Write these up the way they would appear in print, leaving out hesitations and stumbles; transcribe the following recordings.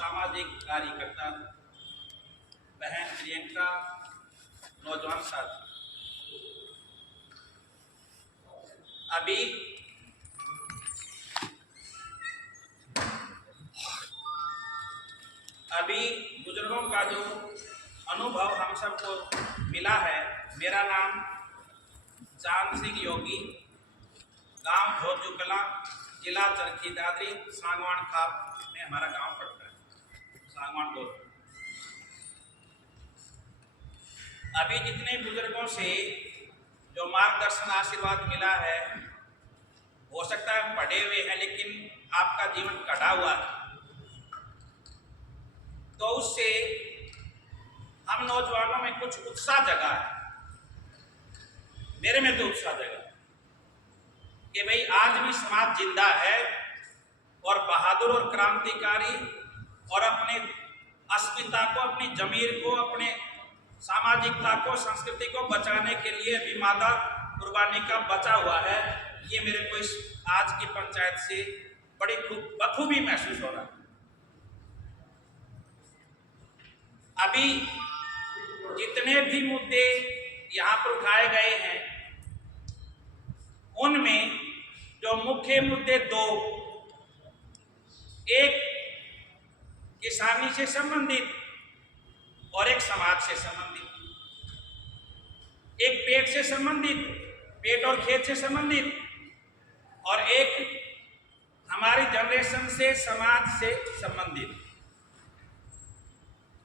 सामाजिक कार्यकर्ता बहन प्रियंका, नौजवान साथी, अभी बुजुर्गों का जो अनुभव हम सबको मिला है। मेरा नाम चांद सिंह योगी, गांव भोजूकला, जिला चरखी दादरी, सांगवान खाप में हमारा गांव पड़ता है, सांगवान गोद। अभी जितने बुजुर्गों से जो मार्गदर्शन आशीर्वाद मिला है, हो सकता है पढ़े हुए हैं लेकिन आपका जीवन कटा हुआ है, तो उससे हम नौजवानों में कुछ उत्साह जगा है। मेरे में तो उत्साह जगा कि भाई आज भी समाज जिंदा है और बहादुर और क्रांतिकारी और अपने अस्मिता को, अपनी जमीर को, अपने सामाजिकता को, संस्कृति को बचाने के लिए भी मादा कुर्बानी का बचा हुआ है। ये मेरे को इस आज की पंचायत से बड़ी बखूबी महसूस हो रहा है। अभी जितने भी मुद्दे यहाँ पर उठाए गए हैं, उनमें जो मुख्य मुद्दे दो, एक किसानी से संबंधित और एक समाज से संबंधित, एक पेट से संबंधित, पेट और खेत से संबंधित, और एक हमारी जनरेशन से, समाज से संबंधित।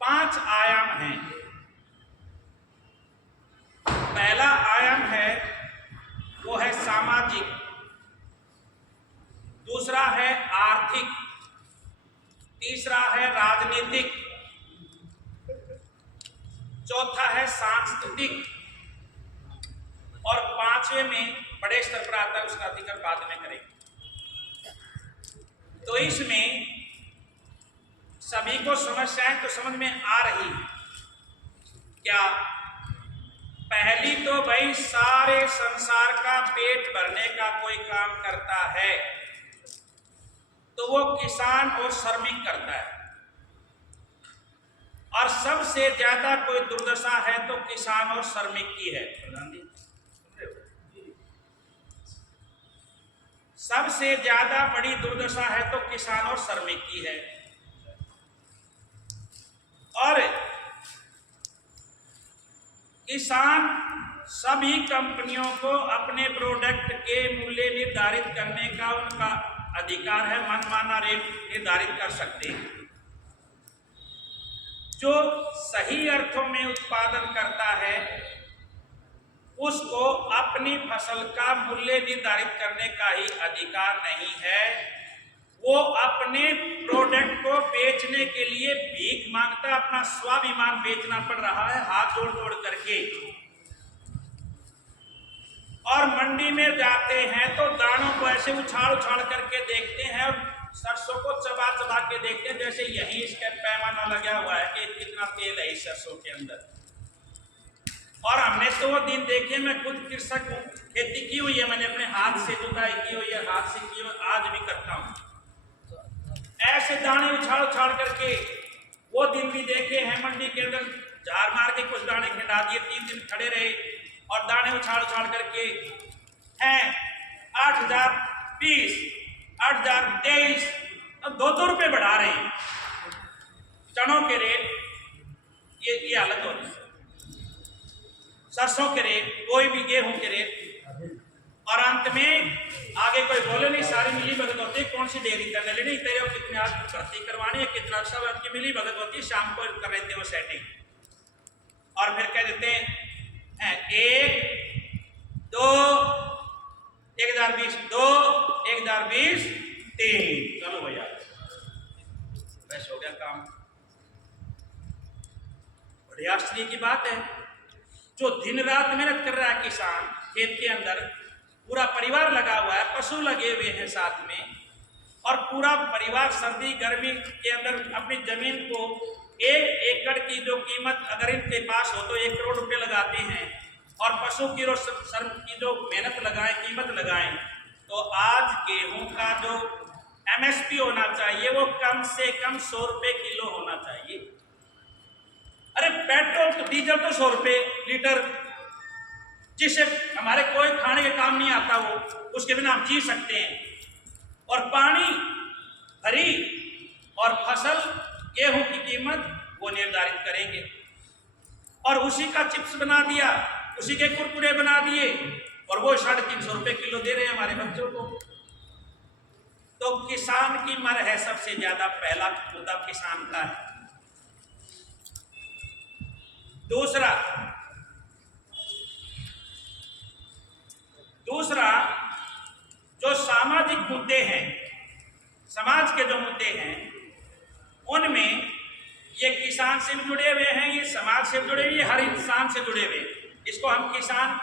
5 आयाम हैं। पहला आयाम है वो है सामाजिक, दूसरा है आर्थिक, तीसरा है राजनीतिक, चौथा है सांस्कृतिक, और 5वें में बड़े स्तर पर आता है, उसका अधिकार बाद में करेंगे। तो इसमें सभी को समस्याएं तो समझ में आ रही है क्या? पहली तो भाई सारे संसार का पेट भरने का कोई काम करता है तो वो किसान और श्रमिक करता है, और सबसे ज्यादा कोई दुर्दशा है तो किसान और श्रमिक की है। सबसे ज्यादा बड़ी दुर्दशा है तो किसान और श्रमिक की है। और किसान सभी कंपनियों को अपने प्रोडक्ट के मूल्य निर्धारित करने का उनका अधिकार है, मनमाना रेट निर्धारित कर सकते हैं। जो सही अर्थों में उत्पादन करता है उसको अपनी फसल का मूल्य निर्धारित करने का ही अधिकार नहीं है। वो अपने प्रोडक्ट को बेचने के लिए भीख मांगता है, अपना स्वाभिमान बेचना पड़ रहा है हाथ जोड़ जोड़ करके। और मंडी में जाते हैं तो दानों को ऐसे उछाल उछाल करके देखते हैं और सरसों को चबा चबा के देखते हैं जैसे यही इसका पैमाना लगा हुआ है कि कितना तेल है इस सरसों के अंदर। और हमने तो वो दिन देखे, मैं खुद कृषक हूँ, खेती की हुई है, मैंने अपने हाथ से जुताई की हुई है, हाथ से की हुई, आज भी करता हूँ। ऐसे दाने उछाल उछाल करके वो दिन भी देखे हैं, मंडी के अंदर झाड़ मार के कुछ दाने खिंडा दिए, 3 दिन खड़े रहे और दाने उछाल उछाल करके हैं 8,020, 8,023, अब 2-2 रुपए बढ़ा रहे हैं चनों के रेट। ये हालत हो रही है, सरसों के रेट, कोई भी गेहूं के रेट। और अंत में आगे कोई बोले नहीं, सारी मिली भगत होती है, कौन सी डेयरी करने लेनी, तेरे कितने आज भर्ती करवानी है, कितना सब की मिली भगत होती है, शाम को कर रहे थे वो सेटिंग। और फिर कह देते हैं 1, 2, 1,020, 2, 1,020, 3, चलो भैया बस हो गया काम। बड़ी आश्चर्य की बात है, जो दिन रात मेहनत कर रहा है किसान खेत के अंदर, पूरा परिवार लगा हुआ है, पशु लगे हुए हैं साथ में, और पूरा परिवार सर्दी गर्मी के अंदर अपनी जमीन को 1 एकड़ की जो कीमत अगर इनके पास हो तो 1 करोड़ रुपए लगाते हैं, और पशु की जो मेहनत लगाएं, कीमत लगाएं, तो आज गेहूं का जो एमएसपी होना चाहिए, वो कम से कम 100 रुपए किलो होना चाहिए। अरे पेट्रोल तो डीजल तो 100 रुपए लीटर, जिसे हमारे कोई खाने के काम नहीं आता, वो उसके बिना हम जी सकते हैं। और पानी, हरी और फसल, गेहूं की कीमत वो निर्धारित करेंगे, और उसी का चिप्स बना दिया, उसी के कुरकुरे बना दिए, और वो 350 रुपए किलो दे रहे हैं हमारे बच्चों को। तो किसान की मर है सबसे ज्यादा, पहला मुद्दा किसान का है। दूसरा जो सामाजिक मुद्दे हैं, समाज के जो मुद्दे हैं, उनमें ये किसान से भी जुड़े हुए हैं, ये समाज से जुड़े हुए, हर इंसान से जुड़े हुए। इसको हम किसान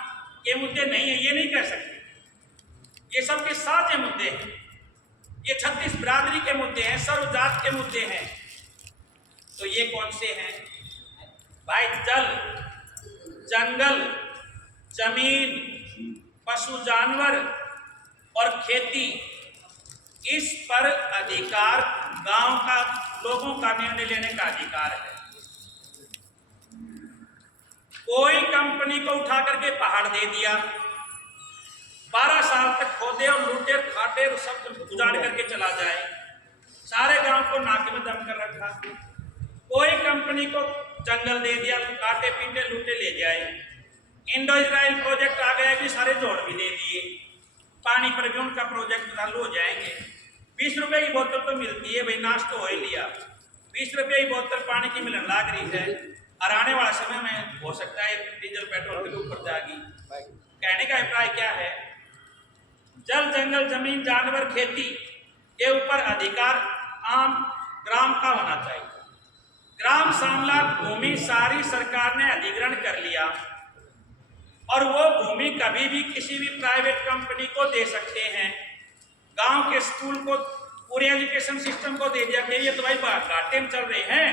के मुद्दे नहीं है ये नहीं कह सकते, ये सबके साथ ये मुद्दे हैं। ये 36 बिरादरी के मुद्दे हैं, सर्वजात के मुद्दे हैं। तो ये कौन से हैं भाई? जल, जंगल, जमीन, पशु जानवर और खेती, इस पर अधिकार गांव का लोगों का निर्णय लेने का अधिकार है। कोई कंपनी को उठा करके पहाड़ दे दिया, 12 साल तक खोदे और लूटे खाटे सब उजाड़ करके चला जाए, सारे गांव को नाके में दम कर रखा। कोई कंपनी को जंगल दे दिया, काटे पीटे लूटे ले जाए। इंडो इजराइल प्रोजेक्ट आ गया कि सारे जोड़ भी दे दिए, पानी पर भी उनका प्रोजेक्ट चालू हो जाएंगे। 20 रुपए की बोतल तो मिलती है भाई, नाश तो हो ही लिया, 20 रुपए की बोतल पानी की मिलने लग रही है, और आने वाला समय में हो सकता है डीजल पेट्रोल के ऊपर जाएगी। कहने का अभिप्राय क्या है? जल, जंगल, जमीन, जानवर, खेती के ऊपर अधिकार आम ग्राम का होना चाहिए। ग्राम सामला भूमि सारी सरकार ने अधिग्रहण कर लिया, और वो भूमि कभी भी किसी भी प्राइवेट कंपनी को दे सकते हैं। गांव के स्कूल को, पूरे एजुकेशन सिस्टम को दे दिया कि ये तो भाई घाटे में चल रहे हैं,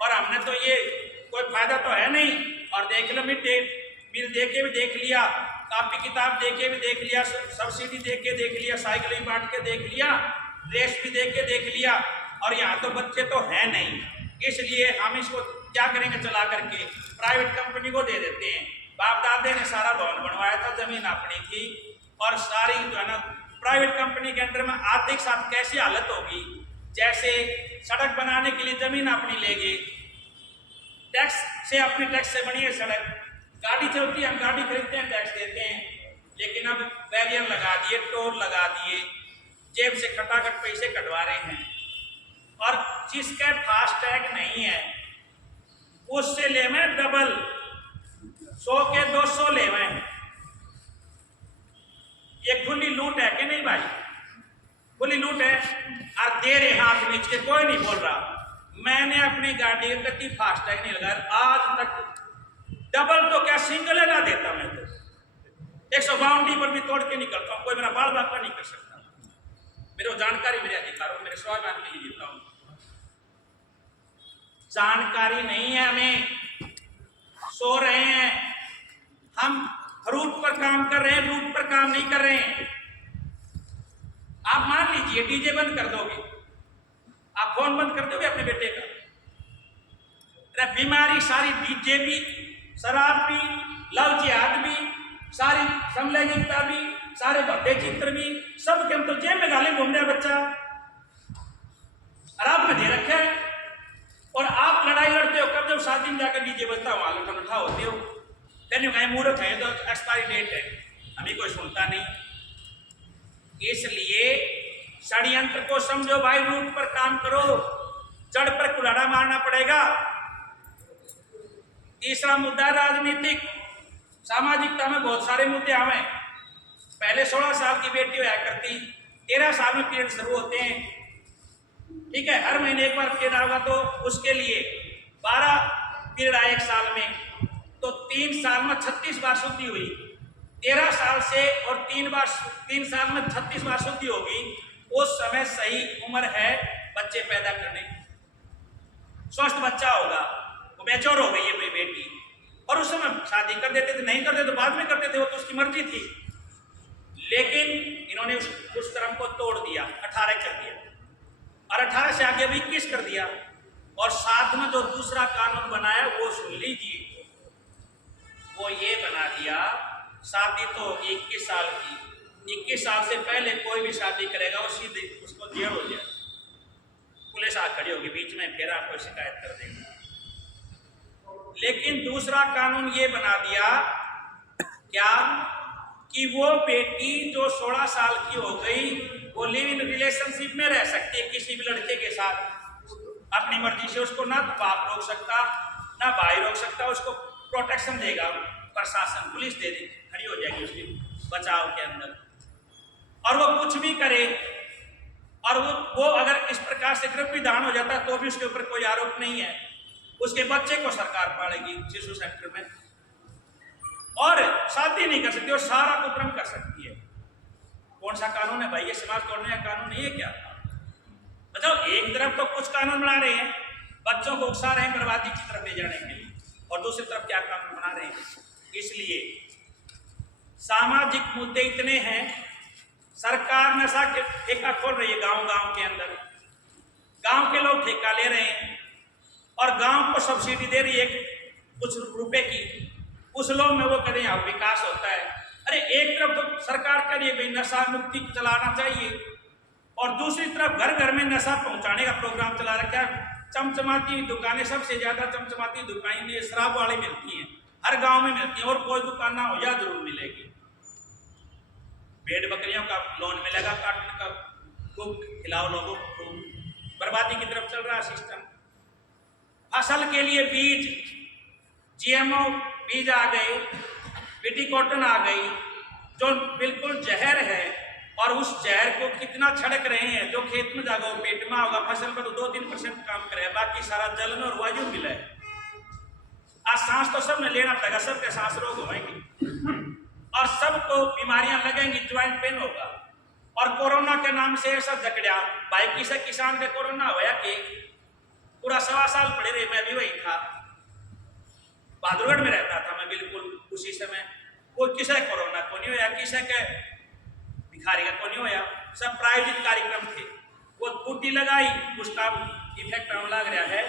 और हमने तो ये कोई फायदा तो है नहीं, और देख लो मिड डे मील दे के भी देख लिया, कापी किताब दे के भी देख लिया, सब्सिडी दे के देख लिया, साइकिल भी बांट के देख लिया, ड्रेस भी दे के देख लिया, और यहाँ तो बच्चे तो है नहीं, इसलिए हम इसको क्या करेंगे, चला करके प्राइवेट कंपनी को दे देते हैं। बाप दादे ने सारा भवन बनवाया था, जमीन अपनी थी, और सारी जो है ना प्राइवेट कंपनी के अंडर में आर्थिक साथ कैसी हालत होगी, जैसे सड़क बनाने के लिए जमीन अपनी लेंगे, टैक्स से, अपने टैक्स से बनी है सड़क, गाड़ी चलती है, हम गाड़ी खरीदते हैं, टैक्स देते हैं, लेकिन अब बैरियर लगा दिए, टोल लगा दिए, जेब से खटाखट पैसे कटवा रहे हैं, और जिसके फास्टैग नहीं है उससे ले में डबल 100 के 200 ले में। ये खुली लूट है कि नहीं भाई? खुली लूट है, और दे रहे हाथ नीच के, कोई नहीं बोल रहा। मैंने अपनी गाड़ी में कभी फास्टैग नहीं लगाया आज तक, डबल तो क्या सिंगल है ना देता मैं तो, 152 पर भी तोड़ के निकलता हूँ, कोई मेरा बाल बाका नहीं कर सकता। मेरे जानकारी, मेरे अधिकारों, मेरे स्वाभिमान के लिए जीता हूँ। जानकारी नहीं है हमें, सो रहे हैं हम, रूट पर काम कर रहे हैं, रूट पर काम नहीं कर रहे हैं। आप मान लीजिए डीजे बंद कर दोगे, आप फोन बंद कर दोगे अपने बेटे का, बीमारी सारी, डीजे भी, शराब भी, लव जिहाद भी, सारी समलैंगिकता भी, सारे भद्दे चित्र भी, सब के हम तो जेब में डाले घूम रहा बच्चा, और आप में दे रखा है, और आप लड़ाई लड़ते हो कब, जब शादी में जाकर डीजे बजता है वहां लठा होते हो। कहने कहीं मूर्ख है तो एक्सपायरी डेट है, अभी कोई सुनता नहीं। इसलिए षड्यंत्र को समझो भाई, रूट पर काम करो, जड़ पर कुल्हाड़ा मारना पड़ेगा। तीसरा मुद्दा राजनीतिक, सामाजिकता में बहुत सारे मुद्दे हमें, पहले 16 साल की बेटी होया करती, 13 साल में पीरियड शुरू होते हैं, ठीक है, हर महीने एक बार पीरियड आएगा, तो उसके लिए 12 पीरियड आए एक साल में, तो 3 साल में 36 बार शुद्धि हुई। 13 साल से और 3 साल में 36 बार शुद्धि होगी, उस समय सही उम्र है बच्चे पैदा करने की। स्वस्थ बच्चा होगा, वो मैच्योर हो गई है मेरी बेटी, और उस समय शादी कर देते थे, नहीं करते तो बाद में करते थे, वो तो उसकी मर्जी थी। लेकिन इन्होंने उस क्रम को तोड़ दिया, 18 कर दिया। और 18 से आगे भी 21 कर दिया। और साथ में जो दूसरा कानून बनाया वो सुन लीजिए, वो ये बना दिया शादी तो होगी 21 साल की, 21 साल से पहले कोई भी शादी करेगा वो सीधे उसको जेल हो जाए, पुलिस आ खड़ी होगी बीच में, फिर आपको शिकायत कर देगा। लेकिन दूसरा कानून ये बना दिया क्या कि वो बेटी जो 16 साल की हो गई वो लिव इन रिलेशनशिप में रह सकती है किसी भी लड़के के साथ अपनी मर्जी से। उसको ना बाप रोक सकता ना भाई रोक सकता, उसको प्रोटेक्शन देगा प्रशासन, पुलिस दे दे खड़ी हो जाएगी उसके बचाव के अंदर। और वो कुछ भी करे, और वो अगर इस प्रकार से गर्भधारण हो जाता तो भी उसके ऊपर कोई आरोप नहीं है, उसके बच्चे को सरकार पालेगी शिशु सेक्टर में, और शादी नहीं कर सकती और सारा कुकर्म कर सकती है। कौन सा कानून है भाई? ये समाज तोड़ने का कानून नहीं है क्या? मतलब एक तरफ तो कुछ कानून बना रहे हैं बच्चों को उकसा रहे हैं बर्बादी की तरफ ले जाने के लिए, और दूसरी तरफ क्या कानून बना रहे हैं। इसलिए सामाजिक मुद्दे इतने हैं, सरकार नशा के ठेका खोल रही है गांव गांव के अंदर, गांव के लोग ठेका ले रहे हैं और गांव को सब्सिडी दे रही है कुछ रुपए की, उस लोग में वो करें यहाँ विकास होता है। अरे एक तरफ तो सरकार कह रही है भाई नशा मुक्ति चलाना चाहिए, और दूसरी तरफ घर घर में नशा पहुंचाने का प्रोग्राम चला रखा है। चमचमाती दुकानें, सबसे ज्यादा चमचमाती दुकानें शराब वाली मिलती हैं, हर गांव में मिलती हैं, और कोई दुकान ना हो या जरूर मिलेगी। भेड़ बकरियों का लोन मिलेगा, काटने का खूब खिलाओ लोगों को, बर्बादी की तरफ चल रहा है सिस्टम। फसल के लिए बीज, जीएमओ बीज आ गए, बीटी कॉटन आ गई जो बिल्कुल जहर है, और उस जहर को कितना छड़क रहे हैं, जो खेत में जाएगा वो पेट में होगा, फसल पर तो 2-3% काम करे, बाकी सारा जल में और वायु मिला है। आज सांस तो सब ने लेना पड़ेगा, सबके सांस रोग होंगे और सबको बीमारियां लगेंगी, ज्वाइंट पेन होगा। और कोरोना के नाम से ऐसा जकड़िया भाई, किसी किसान के कोरोना होया कि पूरा 1.25 साल पड़े रहे, मैं भी वही था, बहादुरगढ़ में रहता था मैं बिल्कुल उसी समय। कोई किसी कोरोना को नहीं होया, किसी के भिखारी का को नहीं होया, सब प्रायोजित कार्यक्रम थे। वो बूटी लगाई, उसका इफेक्ट आने लग रहा है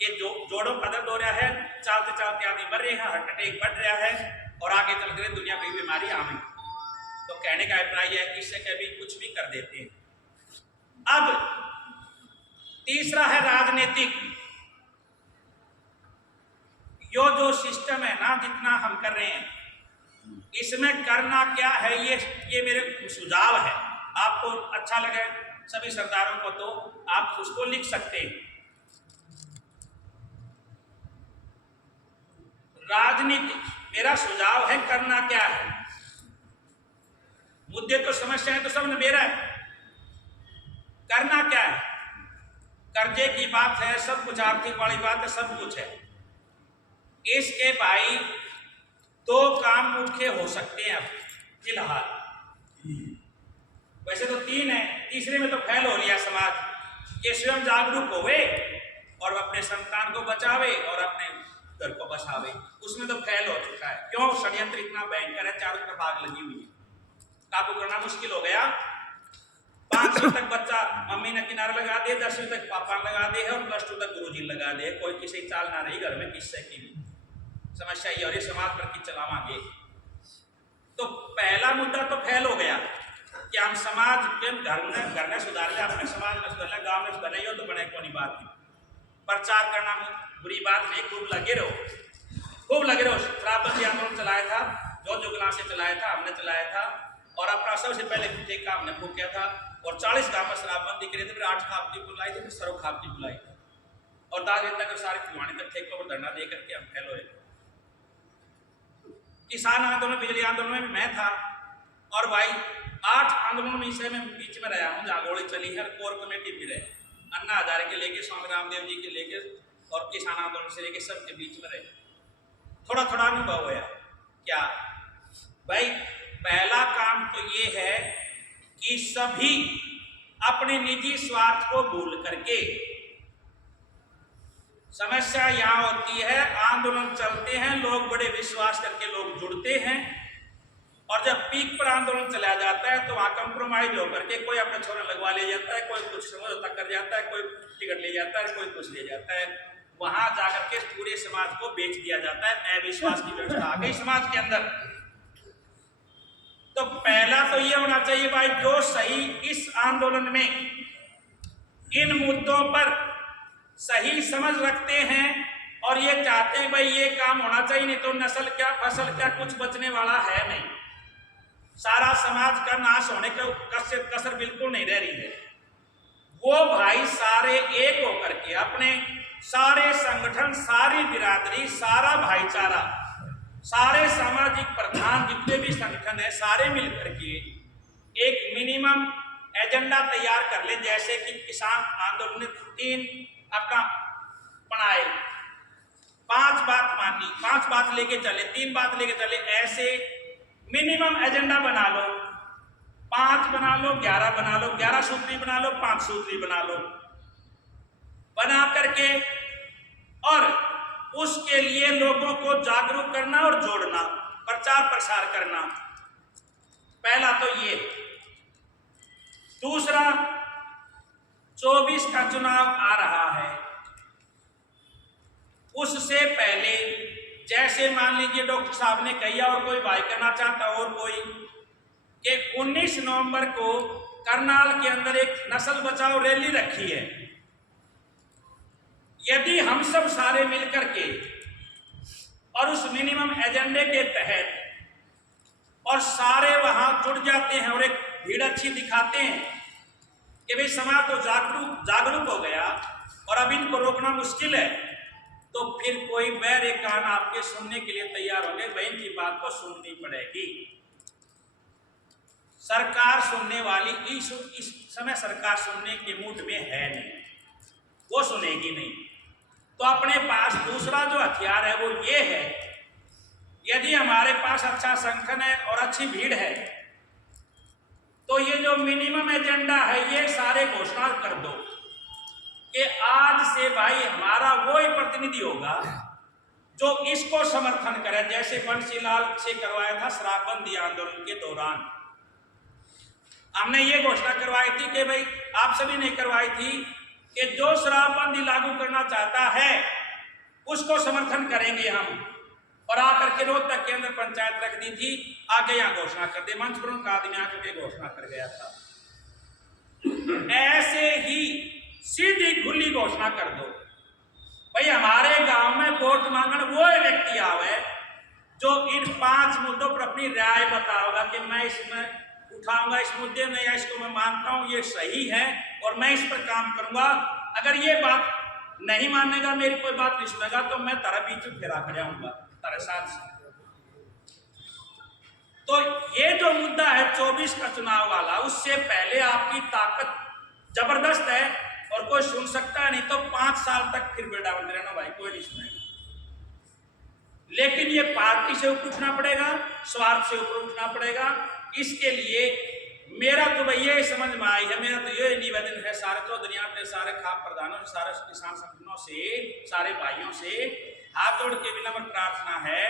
कि जो जोड़ों का दर्द हो रहा है, चलते चलते आदमी मर रहे हैं, हार्ट अटैक बढ़ रहा है, और आगे चल कर दुनिया में बीमारी आ गई। तो कहने का अभिप्राय है कि इससे कभी कुछ भी कर देते हैं। अब तीसरा है राजनीतिक। जो सिस्टम है ना, जितना हम कर रहे हैं, इसमें करना क्या है, ये मेरे सुझाव है। आपको अच्छा लगे सभी सरदारों को तो आप उसको लिख सकते हैं। राजनीति मेरा सुझाव है, करना क्या है। मुद्दे तो समस्याएं तो सबने मेरा है, करना क्या है। कर्जे की बात है, सब कुछ आर्थिक वाली बात है, सब कुछ है। इसके भाई 2 काम मुख्य हो सकते हैं अब फिलहाल, वैसे तो 3 है, तीसरे में तो फैल हो लिया समाज कि स्वयं जागरूक होवे और अपने संतान को बचावे और अपने घर को बचावे, उसमें तो फैल हो चुका है। क्यों? षड्यंत्र इतना भयंकर है, चारों तरफ आग लगी हुई है, काबू करना मुश्किल हो गया। 5वीं तक बच्चा मम्मी ने किनारा लगा दिया, 10वीं तक पापा लगा दे और +2 तक गुरुजी लगा दे, कोई किसी चाल ना रही घर में किससे की समस्या ये, और ये समाज पर की चलावांगे। तो पहला मुद्दा तो फैल हो गया कि हम समाज के घर में सुधार ले, अपने समाज में सुधार ले, गाँव में सुधार ले, तो बने कोई बात नहीं। प्रचार करना बुरी बात नहीं, खूब लगे रहो। शराबबंदी आंदोलन चलाया था, जो जुगला से चलाया था, हमने चलाया था, और अपना सबसे पहले ठेका हमने फूंका था, और 40 गाँव में शराबबंदी करी थी, फिर 8 खापती बुलाई थी, फिर सरो खापती बुलाई थी, और दाद तक सारे खिलवानी तक ठेकों पर धरना दे करके हम फैल हुए। किसान आंदोलन, बिजली आंदोलन में भी मैं था, और भाई 8 आंदोलन में इसे में बीच में रहा हूँ, जहाँ गोली चली है, कोर कमेटी भी रहे, अन्ना हजारे के लेके, स्वामी रामदेव जी के लेके, और किसान आंदोलन से लेके सबके बीच में रहे। थोड़ा थोड़ा अनुभव होया। क्या भाई? पहला काम तो ये है कि सभी अपने निजी स्वार्थ को भूल करके, समस्या यहां होती है, आंदोलन चलते हैं, लोग बड़े विश्वास करके लोग जुड़ते हैं, और जब पीक पर आंदोलन चला जाता है तो वहां कंप्रोमाइज होकर के कोई अपने छोरा लगवा ले जाता है, कोई कुछ समझौता कर जाता है, कोई टिकट ले जाता है, कोई कुछ ले जाता है। वहां जाकर के पूरे समाज को बेच दिया जाता है। अविश्वास की व्यवस्था आ गई समाज के अंदर। तो पहला तो ये होना चाहिए भाई, जो सही इस आंदोलन में इन मुद्दों पर सही समझ रखते हैं और ये चाहते हैं भाई ये काम होना चाहिए, नहीं तो नस्ल क्या फसल क्या कुछ बचने वाला है नहीं। सारा समाज का नाश होने का कसर बिल्कुल नहीं रह रही है। वो भाई सारे एक होकर के अपने सारे संगठन, सारी बिरादरी, सारा भाईचारा, सारे सामाजिक प्रधान जितने भी संगठन है, सारे मिलकर के एक मिनिमम एजेंडा तैयार कर ले। जैसे कि किसान आंदोलन ने 3 अपना बनाए, 5 बात मानी, 5 बात लेके चले, 3 बात लेके चले, ऐसे मिनिमम एजेंडा बना लो। 5 बना लो, 11 बना लो, 11 सूत्री बना लो, 5 सूत्री बना लो, बना करके और उसके लिए लोगों को जागरूक करना और जोड़ना, प्रचार प्रसार करना। पहला तो ये। दूसरा, 24 का चुनाव आ रहा है, उससे पहले जैसे मान लीजिए डॉक्टर साहब ने कहा और कोई भाई करना चाहता और कोई, कि 19 नवंबर को करनाल के अंदर एक नस्ल बचाओ रैली रखी है। यदि हम सब सारे मिलकर के और उस मिनिमम एजेंडे के तहत और सारे वहां जुड़ जाते हैं और एक भीड़ अच्छी दिखाते हैं कि भाई समाज तो जागरूक हो गया और अब इनको रोकना मुश्किल है, तो फिर कोई बैर एक कान आपके सुनने के लिए तैयार होंगे। बहन की बात को सुननी पड़ेगी। सरकार सुनने वाली इस समय सरकार सुनने के मूड में है नहीं, वो सुनेगी नहीं। तो अपने पास दूसरा जो हथियार है वो ये है, यदि हमारे पास अच्छा संगठन है और अच्छी भीड़ है तो ये जो मिनिमम एजेंडा है ये सारे घोषणा कर दो कि आज से भाई हमारा वो ही प्रतिनिधि होगा जो इसको समर्थन करे। जैसे बंसीलाल से करवाया था शराबबंदी आंदोलन के दौरान, हमने ये घोषणा करवाई थी कि भाई आप सभी ने करवाई थी कि जो शराबबंदी लागू करना चाहता है उसको समर्थन करेंगे हम, और आकर के रोहतक के अंदर पंचायत रख दी थी, आगे यहाँ घोषणा कर दे। मंच पर उनका आदमी आकर के घोषणा कर गया था। ऐसे ही सीधी खुली घोषणा कर दो भाई हमारे गांव में वोट मांगने वो व्यक्ति आवे जो इन 5 मुद्दों पर अपनी राय बताओगा कि मैं इसमें उठाऊंगा इस मुद्दे में, या इसको मैं मानता हूं ये सही है और मैं इस पर काम करूंगा। अगर ये बात नहीं मानेगा, मेरी कोई बात नहीं सुनेगा, तो मैं तारा बीच में फिरा कर जाऊंगा तारे साथ से। तो ये जो मुद्दा है 24 का चुनाव वाला, उससे पहले आपकी ताकत जबरदस्त है और कोई सुन सकता नहीं, तो 5 साल तक फिर बेड़ा बंद रहना भाई, कोई नहीं सुनेगा। लेकिन ये पार्टी से ऊपर उठना पड़ेगा, स्वार्थ से ऊपर उठना पड़ेगा। इसके लिए मेरा तो भाई ये समझ में आई है, मेरा तो ये निवेदन है सारे चौधरियां पे, सारे खाप प्रधानों से, सारे किसान संगठनों से, सारे भाइयों से हाथ जोड़ के विनम्र प्रार्थना है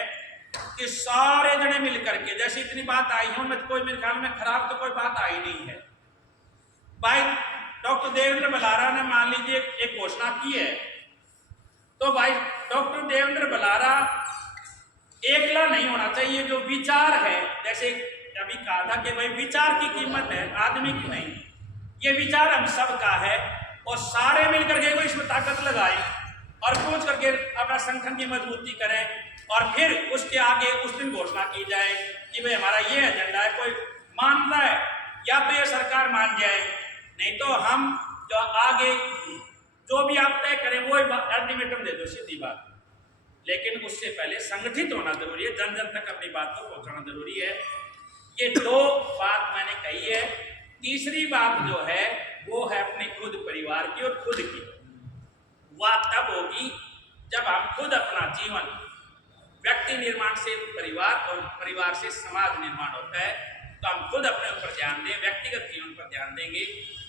कि सारे जने मिलकर के, जैसे इतनी बात आई है उनमें कोई मेरे ख्याल में खराब तो कोई बात आई नहीं है भाई। डॉक्टर देवेंद्र बलारा ने मान लीजिए एक घोषणा की है, तो भाई डॉक्टर देवेंद्र बलारा एकला नहीं होना चाहिए। जो विचार है, जैसे अभी कहा था कि भाई विचार की कीमत है आदमी की नहीं, ये विचार हम सबका है और सारे मिलकर के इसमें ताकत लगाएं और सोच करके अपना संगठन की मजबूती करें और फिर उसके आगे उस दिन घोषणा की जाए कि भाई हमारा ये एजेंडा है। कोई मानता है या तो ये सरकार मान जाए, नहीं तो हम जो आगे जो भी आप तय करें वो अल्टीमेटम दे दो, सीधी बात। लेकिन उससे पहले संगठित होना जरूरी है, जन जन तक अपनी बात को पहुंचाना जरूरी है। ये 2 बात मैंने कही है। तीसरी बात जो है वो है अपने खुद परिवार की और खुद की। वह तब होगी जब हम खुद अपना जीवन, व्यक्ति निर्माण से परिवार और परिवार से समाज निर्माण होता है, तो हम खुद अपने ऊपर ध्यान दें, व्यक्तिगत जीवन पर ध्यान देंगे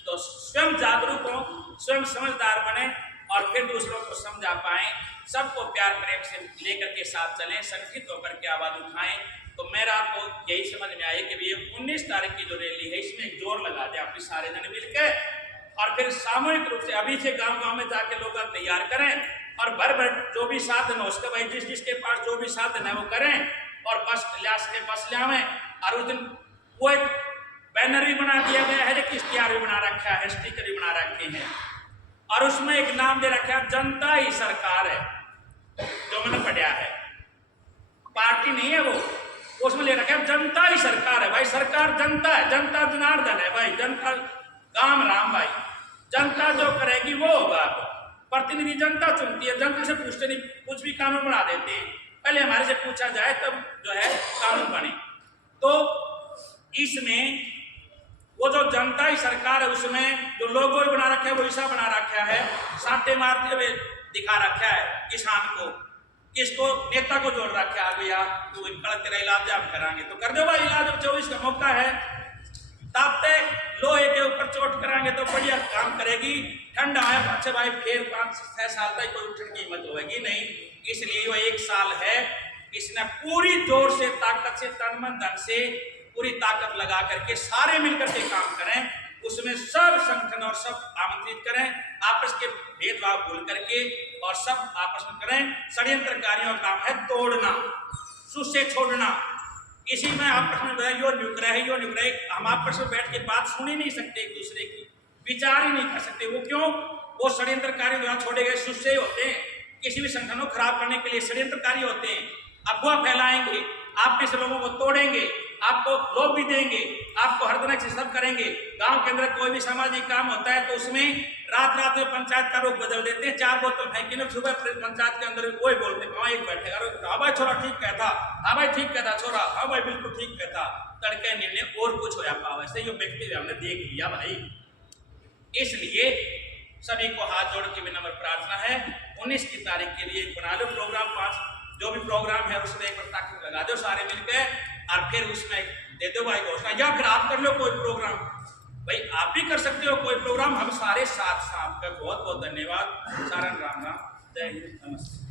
तो स्वयं जागरूक हों, स्वयं समझदार बने और फिर दूसरों को समझा पाएं, सबको प्यार प्रेम से लेकर के साथ चलें, संगठित होकर के आवाज उठाएं तो मेरा आपको यही समझ में आया कि ये 19 तारीख की जो रैली है इसमें एक जोर लगा दे अपने सारे जन मिलकर, और फिर सामूहिक रूप से अभी से गांव-गांव में जाके लोग तैयार करें, और भर जो भी साधन हो उसके भाई जिसके पास जो भी साधन है वो करें, और बस लियास के बस ले आवें। और उस दिन वो एक बैनर भी बना दिया गया है, एक इश्तिहार भी बना रखा है, स्टिकर भी बना रखे हैं, और उसमें एक नाम दे रखा है जनता ही सरकार है, जो मैंने पढ़ा है, पार्टी नहीं है वो, उसमें ले रखा है जनता ही सरकार है। भाई सरकार जनता है, जनता जनार्दन है भाई, जनता काम राम भाई, जनता जो करेगी वो होगा। प्रतिनिधि जनता चुनती है, जनता से पूछते नहीं, कुछ भी कानून बना देते हैं, पहले हमारे से पूछा जाए तब जो है कानून बने। तो इसमें वो जो जनता ही सरकार है उसमें जो लोगो बना रखा है वो ऐसा बना रखा है, साटे मारते हुए दिखा रखा है किसान को, किसको, नेता को जोड़ रखा है, भैया तू तेरा इलाज हम कराएंगे तो कर दो भाई इलाज, 24 का मौका है, तापते लोहे के ऊपर चोट कराएंगे तो बढ़िया काम करेगी, ठंडा है अच्छे भाई फिर 5-6 साल तक कोई उठने की हिम्मत होगी नहीं, इसलिए वो 1 साल है, इसने पूरी जोर से ताकत से तन मन धन से पूरी ताकत लगा करके सारे मिलकर के काम करें, उसमें सब संगठन और सब आमंत्रित करें, आपस के भेदभाव भूल करके और सब आपस में करें। षड्यंत्रकारियों का काम है तोड़ना, सुसे छोड़ना, इसी में आपस में यो न्युग्रह है, यो न्युग्रह, हम आपस में बैठ के बात सुन ही नहीं सकते, एक दूसरे की विचार ही नहीं कर सकते। वो क्यों? वो षड्यंत्रकारी द्वारा छोड़े गए सुसे होते हैं, किसी भी संगठन को खराब करने के लिए षड्यंत्रकारी होते हैं, अफवाह फैलाएंगे, आप में से लोगों को तोड़ेंगे, आपको लोभ भी देंगे, आपको हर तरह से सब करेंगे। गांव के अंदर कोई भी सामाजिक काम होता है तो उसमें रात में पंचायत का रूप बदल देते हैं, 4 बोतल फेंके ना सुबह पंचायत के अंदर कोई बोलते वहां एक बैठेगा, हाँ भाई छोरा ठीक कहता, हाँ भाई ठीक कहता छोरा, हाँ भाई बिल्कुल ठीक कहता, तड़के निर्णय और कुछ होया पावा, ऐसे ही व्यक्ति हुए हमने देख लिया भाई। इसलिए सभी को हाथ जोड़ के विनम्र प्रार्थना है, 19 की तारीख के लिए बना लो प्रोग्राम, 5 जो भी प्रोग्राम है उसमें एक बार ताकत लगा दो सारे मिलकर, और फिर उसमें दे दो भाई घोषणा, या फिर आप कर लो कोई प्रोग्राम, भाई आप भी कर सकते हो कोई प्रोग्राम, हम सारे साथ आपका बहुत बहुत धन्यवाद, सारण राम राम, जय हिंद, नमस्ते।